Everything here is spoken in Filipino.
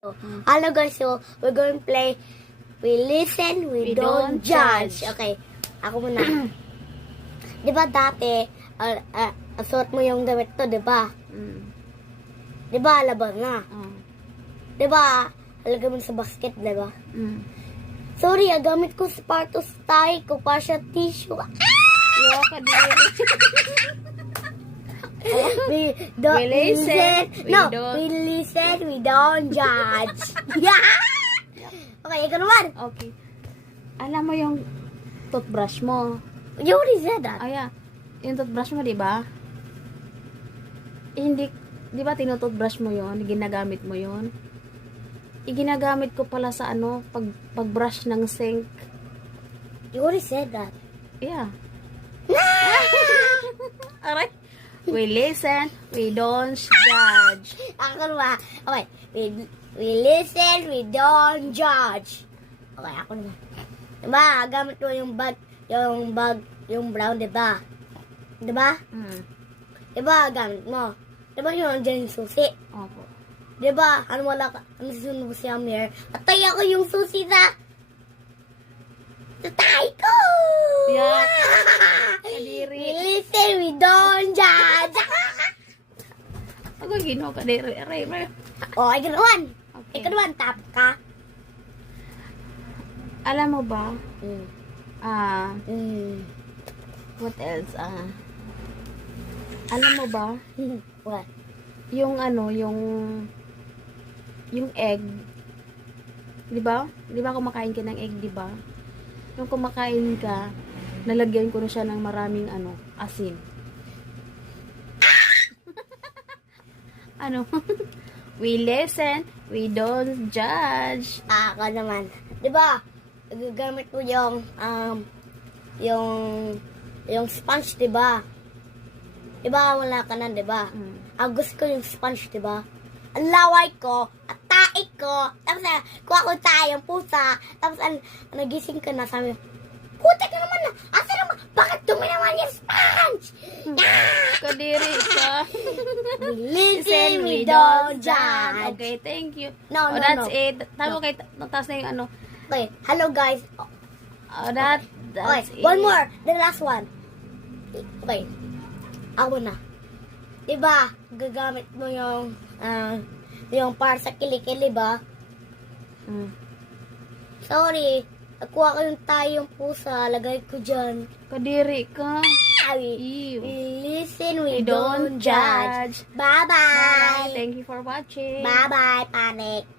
Hello guys, so we're going to play We Listen, We Don't Judge. Okay, ako muna. Di ba dati, suot mo yung damit to, di ba? Di ba, laban na? Di ba, halagay mo sa basket, di ba? Sorry, gamit ko sapatos tayo ko para sa tissue. Yo, kadiri. We listen, we listen, we don't judge. Okay, ikaw naman. Okay. Alam mo yung toothbrush mo? You already said that. Ay, yung toothbrush mo, di ba? Hindi, di ba tinutoothbrush mo yon, ginagamit mo yon? Ginagamit ko pala sa pag-brush ng sink. You already said that. Yeah. Alright. We listen, we don't judge. Ako naman. Okay. We listen, we don't judge. Okay, ako naman. Diba, gamit ko yung bag, yung brown, diba? Diba? Diba, gamit mo. Diba yun, dyan yung susi? Opo. Diba, ano susunod si Amir? Atay ako yung susi sa tay ko! Yeah. We Kadiri. listen, we don't judge. Ako ginawa kadiri. Aray. Oh, ikaw naman. Okay. Ikaw naman, tap ka. Alam mo ba? Mm. What else? Alam mo ba? What? Yung yung egg. 'Di ba? 'Di ba kumakain ka ng egg, 'di ba? Yung kumakain ka, nalagyan ko na siya ng maraming asin. We listen, we don't judge. Ako naman. 'Di ba? Gagamit ko yung sponge, 'di ba? 'Di ba wala ka na, 'di ba? Gusto ko yung sponge, 'di ba? Ang laway ko, at taik ko, tapos kuha ko tayong pusa, tapos nagising ka na, sabi, putek ka naman na, asa naman, bakit dumi naman yung sponge? Kadiri ka. We listen, we don't judge. Okay, thank you. No, that's no. it. Tama kay taas na yung Okay, hello guys. that's Okay, it. one more, the last one. Okay, ako na. Diba, gagamit mo yung para sa kilikili ba? Sorry, nakuha ko yung tayong pusa, lagay ko dyan. Kadiri ka. We Ew. listen, we We don't don't judge. judge. Bye-bye. Thank you for watching. Bye-bye, Panic.